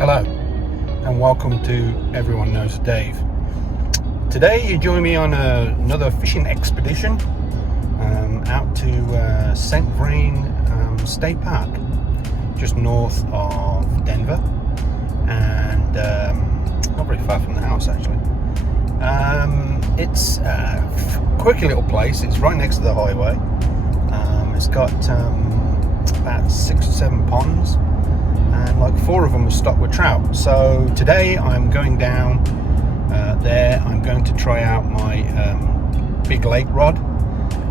Hello and welcome to Everyone Knows Dave. Today you join me on another fishing expedition out to St Vrain State Park, just north of Denver, and not very far from the house actually. It's a quirky little place. It's right next to the highway. It's got about 6 or 7 ponds, and like 4 of them are stocked with trout. So today I'm going down there. I'm going to try out my big lake rod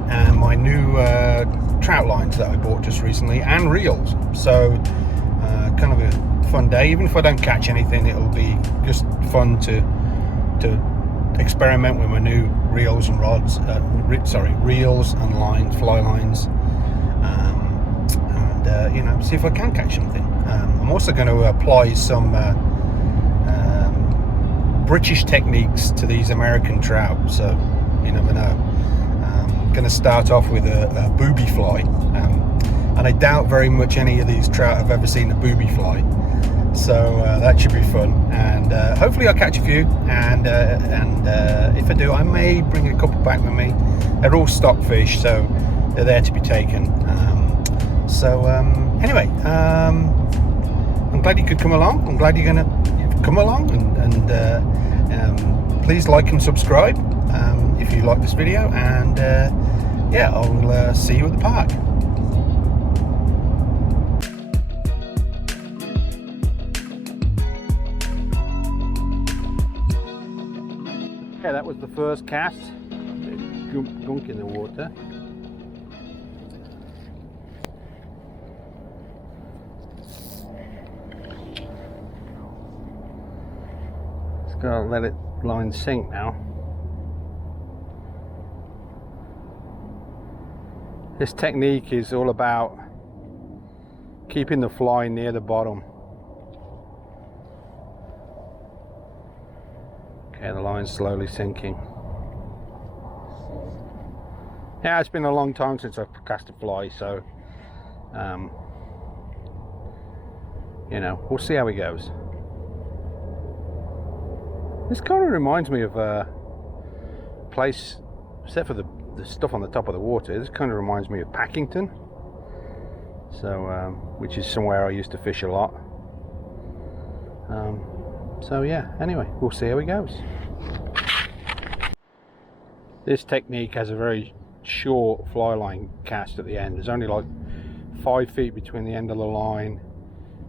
and my new trout lines that I bought just recently, and reels. So kind of a fun day. Even if I don't catch anything, it'll be just fun to experiment with my new reels and rods. Reels and lines, fly lines, and see if I can catch something. I'm also going to apply some British techniques to these American trout, so you never know. I'm going to start off with a booby fly, and I doubt very much any of these trout have ever seen a booby fly, so that should be fun, and hopefully I'll catch a few, and if I do, I may bring a couple back with me. They're all stock fish, so they're there to be taken. Anyway, I'm glad you could come along. I'm glad you're going to come along, and please like and subscribe if you like this video, and yeah, I'll see you at the park. Okay, that was the first cast. Gunk in the water. Gotta let it line sink now. This technique is all about keeping the fly near the bottom. Okay, the line's slowly sinking. Yeah, it's been a long time since I've cast a fly, so we'll see how it goes. This kind of reminds me of a place, except for the stuff on the top of the water, this kind of reminds me of Packington, so which is somewhere I used to fish a lot. So yeah, anyway, we'll see how it goes. This technique has a very short fly line cast at the end. There's only like 5 feet between the end of the line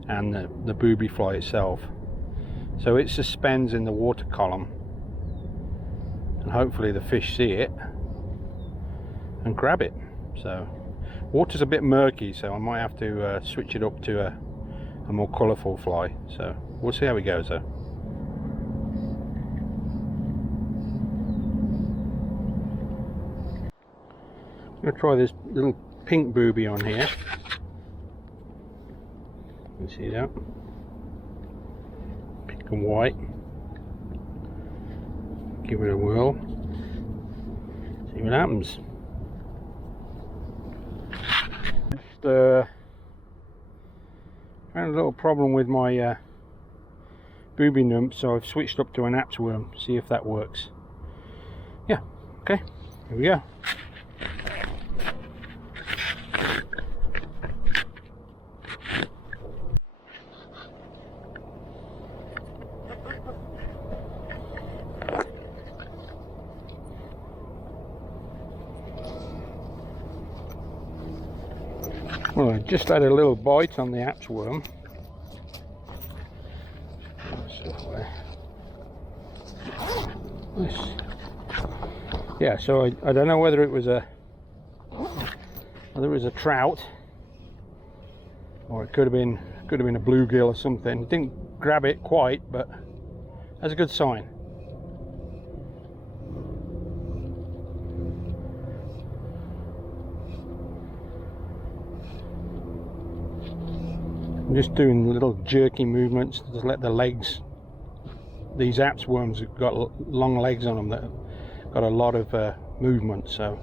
and the booby fly itself. So it suspends in the water column, and hopefully the fish see it and grab it. So water's a bit murky, so I might have to switch it up to a more colourful fly. So we'll see how it goes though. I'm going to try this little pink booby on here. You see that? And white. Give it a whirl. See what happens. Just found a little problem with my booby nymph, so I've switched up to an apse worm. See if that works. Yeah. Okay. Here we go. Well, I just had a little bite on the apse worm. Yeah, so I don't know whether it was a trout, or it could have been a bluegill or something. It didn't grab it quite, but that's a good sign. I'm just doing little jerky movements to just let the legs, these apse worms have got long legs on them that have got a lot of movement, so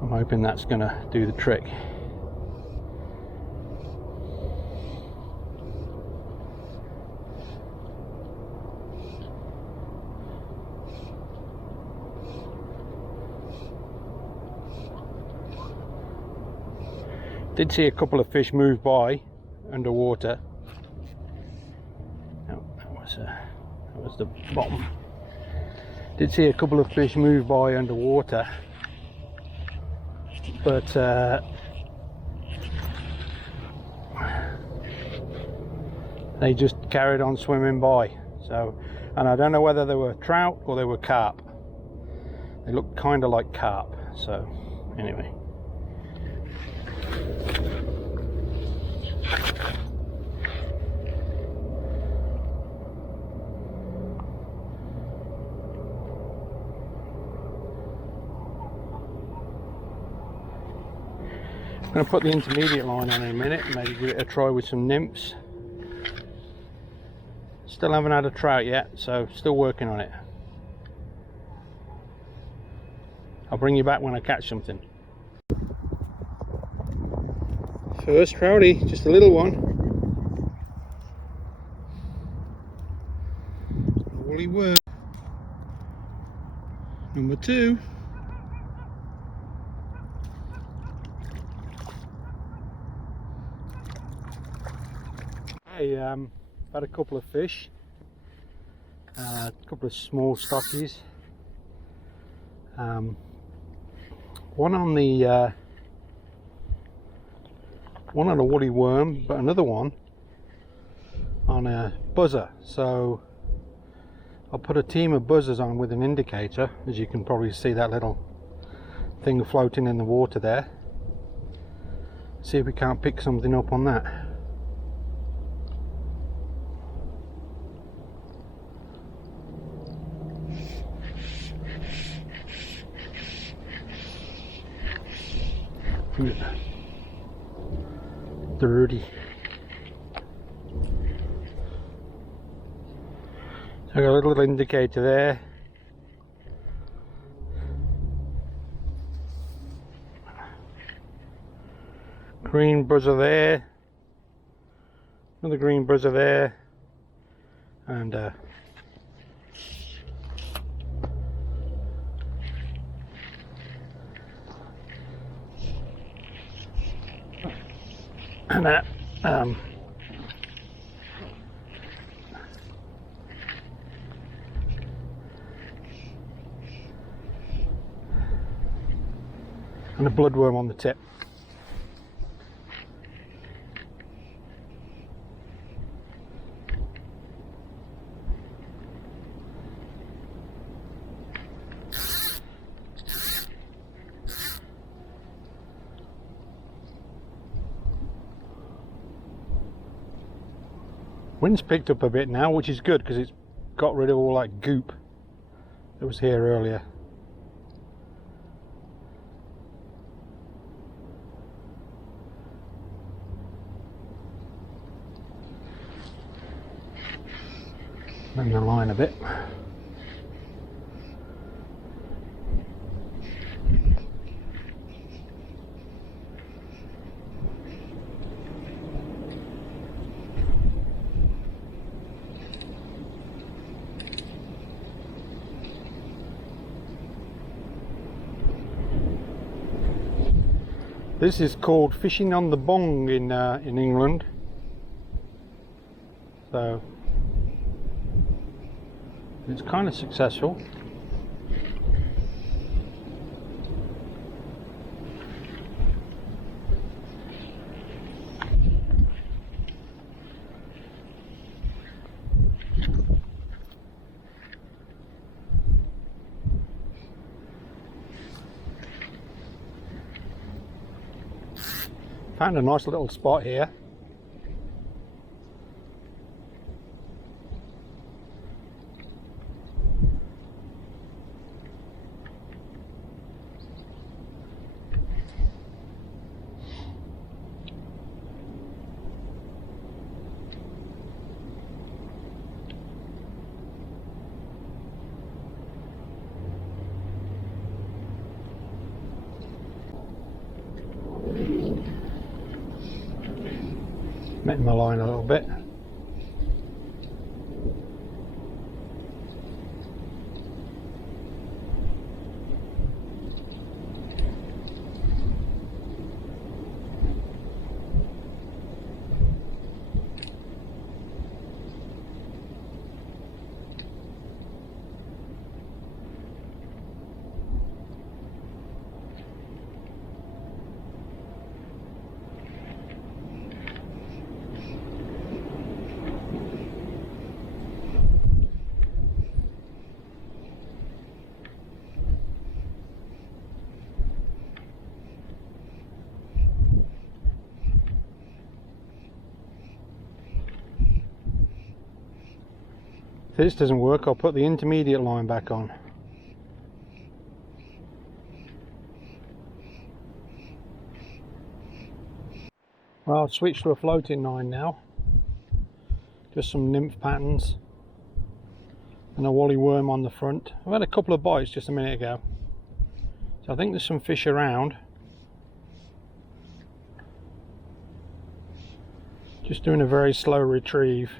I'm hoping that's going to do the trick. Did see a couple of fish move by underwater. Oh, that was the bottom. Did see a couple of fish move by underwater, but they just carried on swimming by. So, and I don't know whether they were trout or they were carp. They looked kind of like carp. So anyway, I'm going to put the intermediate line on in a minute and maybe give it a try with some nymphs. Still haven't had a trout yet, so still working on it. I'll bring you back when I catch something. First trouty, just a little one. Woolly worm. Number 2. Hey, had a couple of fish, a couple of small stockies. One on a woolly worm, but another one on a buzzer. So I'll put a team of buzzers on with an indicator, as you can probably see that little thing floating in the water there. See if we can't pick something up on that. Dirty. So I got a little indicator there. Green buzzer there. Another green buzzer there. And that and a bloodworm on the tip. Wind's picked up a bit now, which is good because it's got rid of all that goop that was here earlier. Bring the line a bit. This is called fishing on the bong in England. So it's kind of successful. Found a nice little spot here. Metting my line a little bit. this doesn't work, I'll put the intermediate line back on. Well, I've switched to a floating line now. Just some nymph patterns and a woolly worm on the front. I've had a couple of bites just a minute ago, so I think there's some fish around. Just doing a very slow retrieve.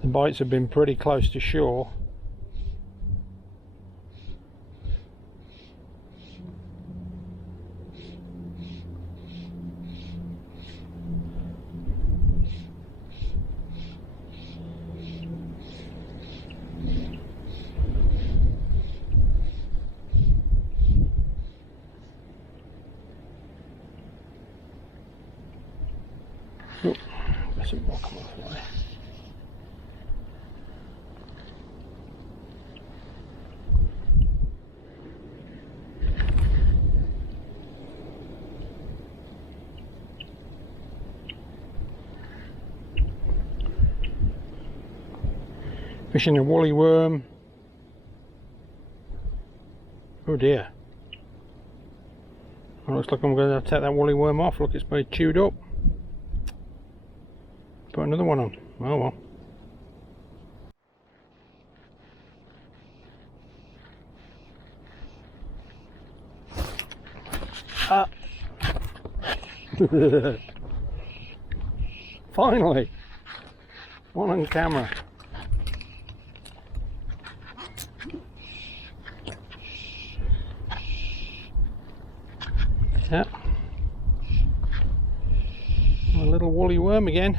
The bites have been pretty close to shore. Oh, there's some more coming fly. Fishing a woolly worm. Oh dear. Well, looks like I'm going to have to take that woolly worm off. Look, it's very chewed up. Put another one on. Oh well. Ah. Finally. One on camera. Yeah. A little woolly worm again.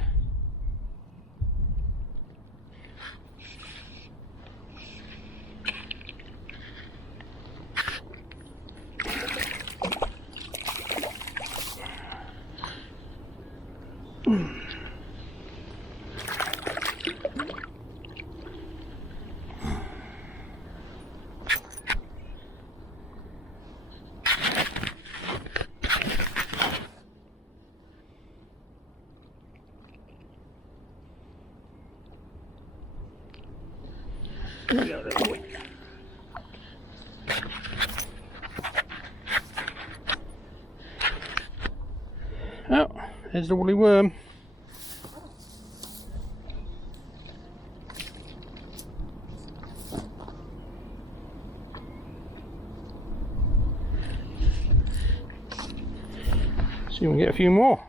Oh, there's the woolly worm. See if we can get a few more.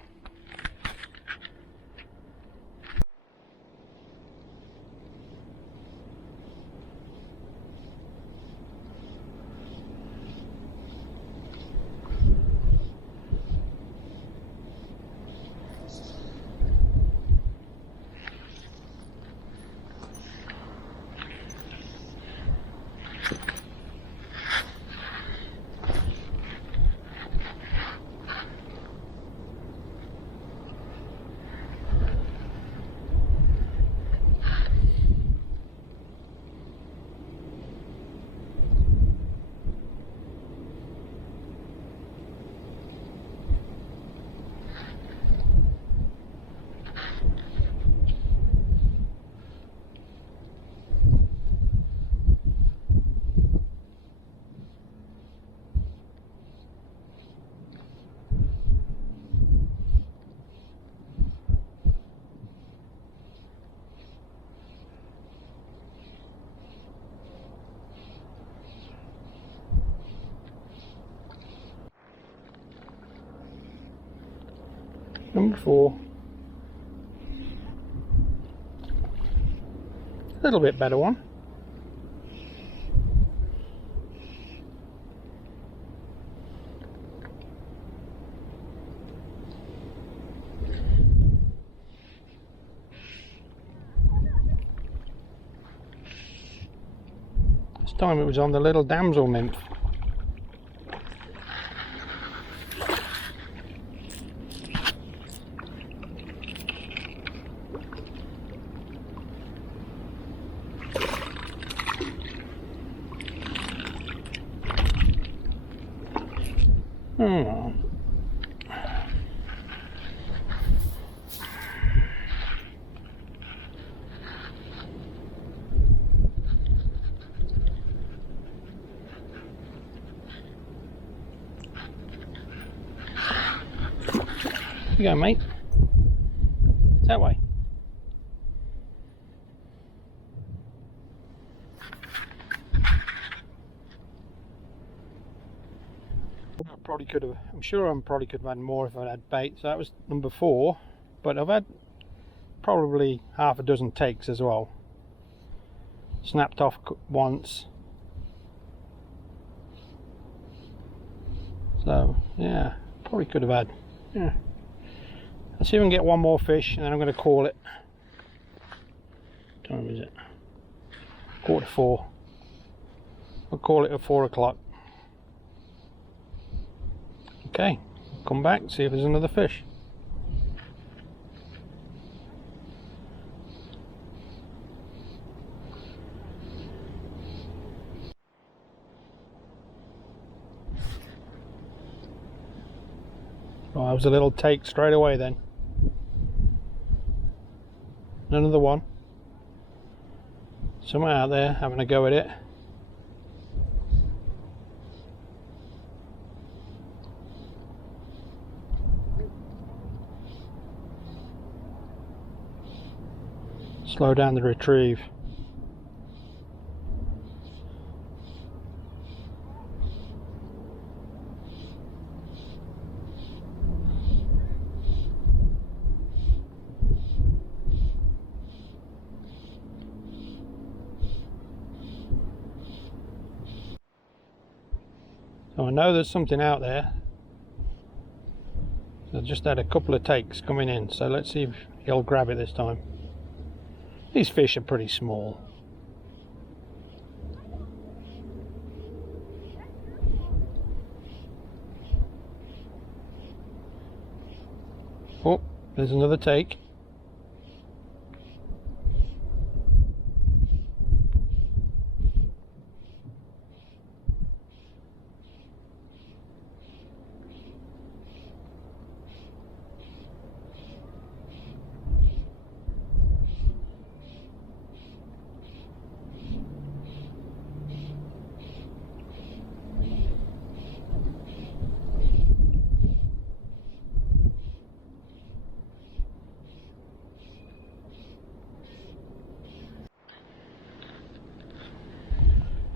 Number 4. A little bit better one. time it was on the little damsel nymph. You go, mate. That way. I'm sure I probably could have had more if I'd had bait. So that was number 4, but I've had probably half a dozen takes as well. Snapped off once. So yeah, probably could have had. Yeah. Let's see if I can get one more fish, and then I'm going to call it. What time is it? 3:45. I'll call it at 4 o'clock. Okay, come back, see if there's another fish. Oh, that was a little take straight away then. Another one. Someone out there having a go at it. Slow down the retrieve. So I know there's something out there. I just had a couple of takes coming in, so let's see if he'll grab it this time. These fish are pretty small. Oh, there's another take.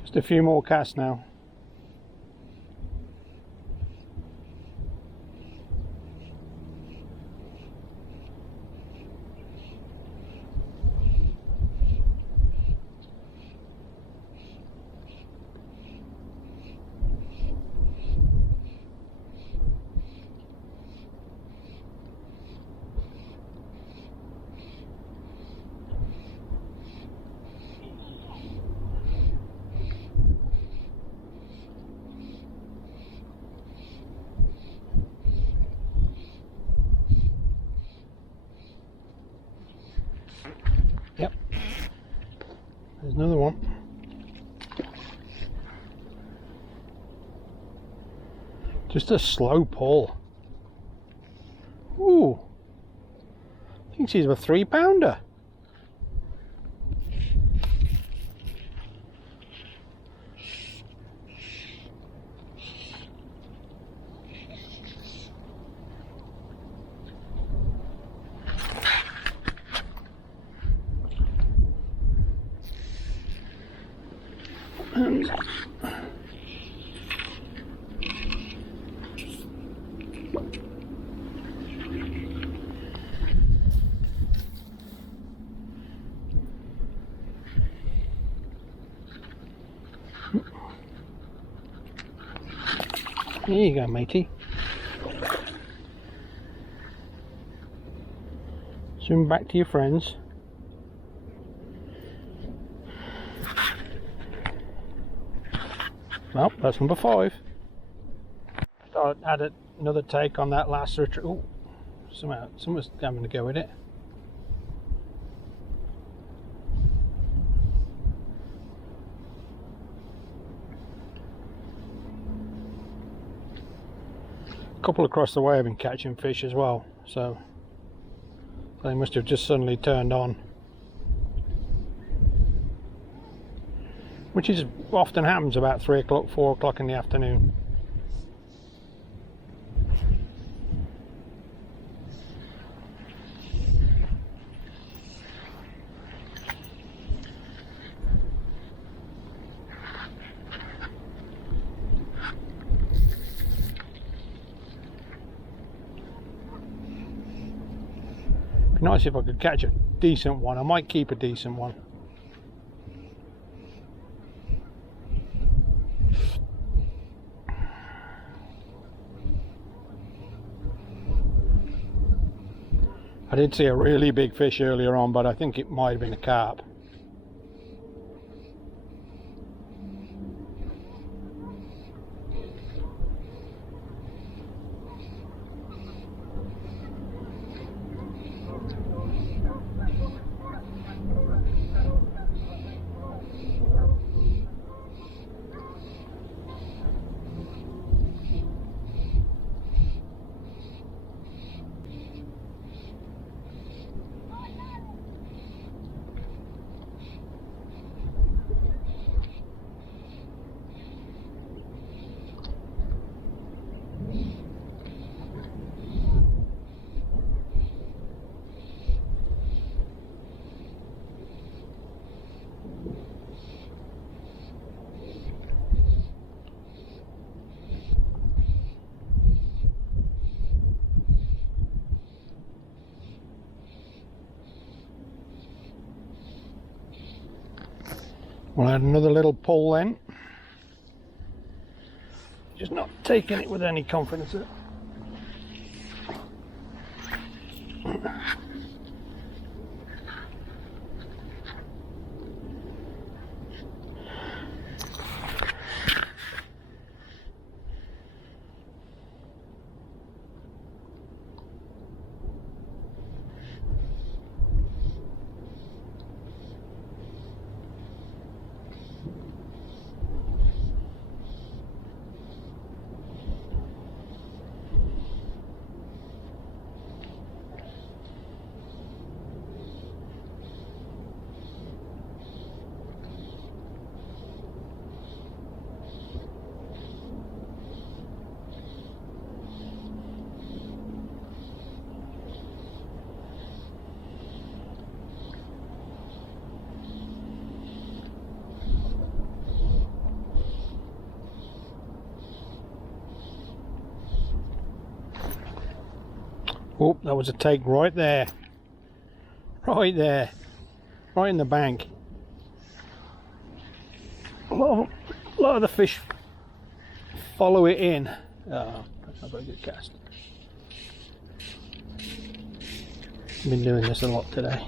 Just a few more casts now. Yep, there's another one. Just a slow pull. Ooh, I think she's a 3-pounder. There you go, matey. Swim back to your friends. Well, that's number 5. I had another take on that last retrieve. Oh, someone's having to go with it. A couple across the way have been catching fish as well, so they must have just suddenly turned on, which is often happens about 3 o'clock, 4 o'clock in the afternoon. Be nice if I could catch a decent one. I might keep a decent one. I did see a really big fish earlier on, but I think it might have been a carp. We'll add another little pull then. Just not taking it with any confidence. Oh, that was a take right there. Right there. Right in the bank. A lot of the fish follow it in. Oh, that's not a very good cast. I've been doing this a lot today.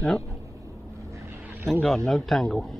No. Thank God, no tangle.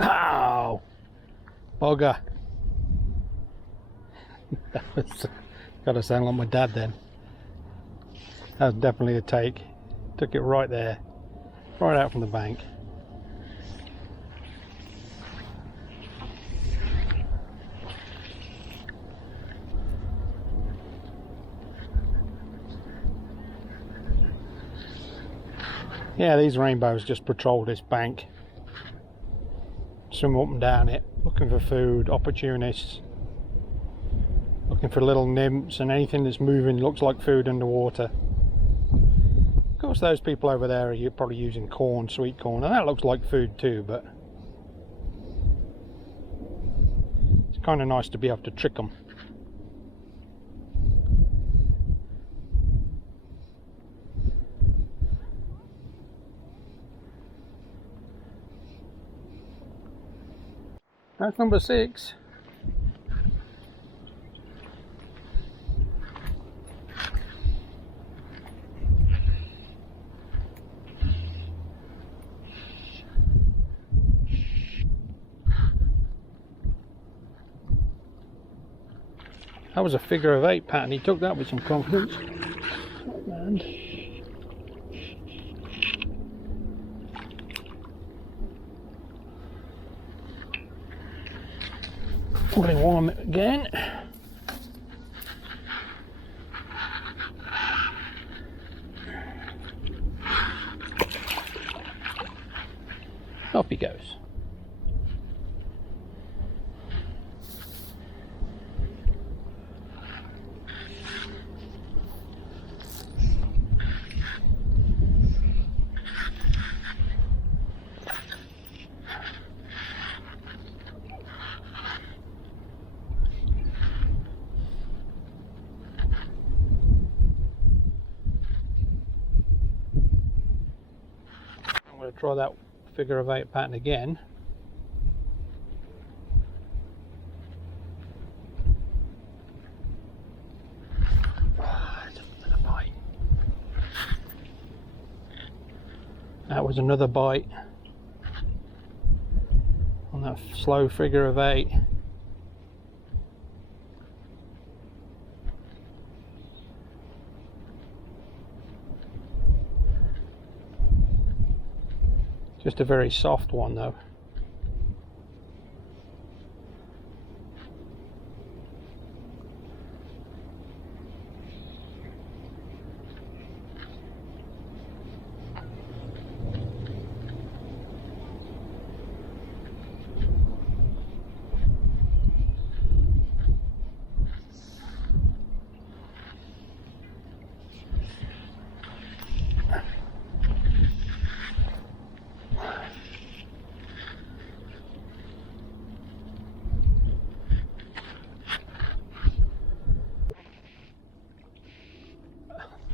Ow! Bugger. That was gotta sound like my dad then. That was definitely a take. Took it right there. Right out from the bank. Yeah, these rainbows just patrol this bank, swim up and down it, looking for food, opportunists, looking for little nymphs and anything that's moving looks like food underwater. Of course, those people over there are probably using corn, sweet corn, and that looks like food too, but it's kind of nice to be able to trick them. That's number 6. That was a figure of 8 pattern. He took that with some confidence. And pulling one again. Off he goes. I'm going to try that figure of 8 pattern again. That was another bite on that slow figure of 8. Just a very soft one though.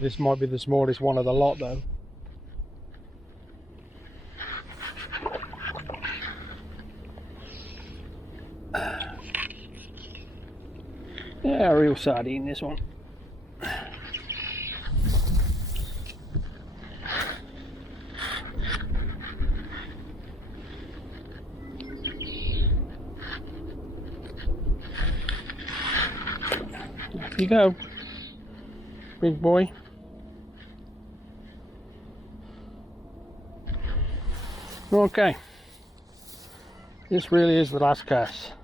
This might be the smallest one of the lot though. Yeah, real sardine this one. Off you go, big boy. Okay, this really is the last cast.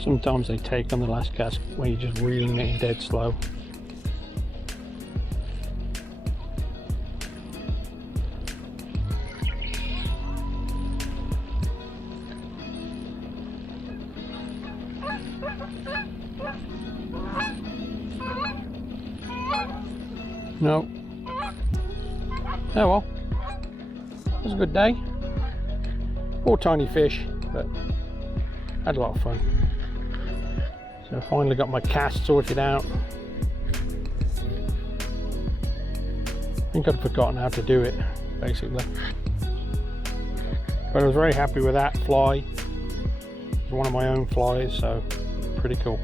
Sometimes they take on the last cast when you're just reeling it dead slow. No. Oh well. It was a good day. 4 tiny fish, but had a lot of fun. So I finally got my cast sorted out. I think I'd forgotten how to do it, basically. But I was very happy with that fly. It's one of my own flies, so pretty cool.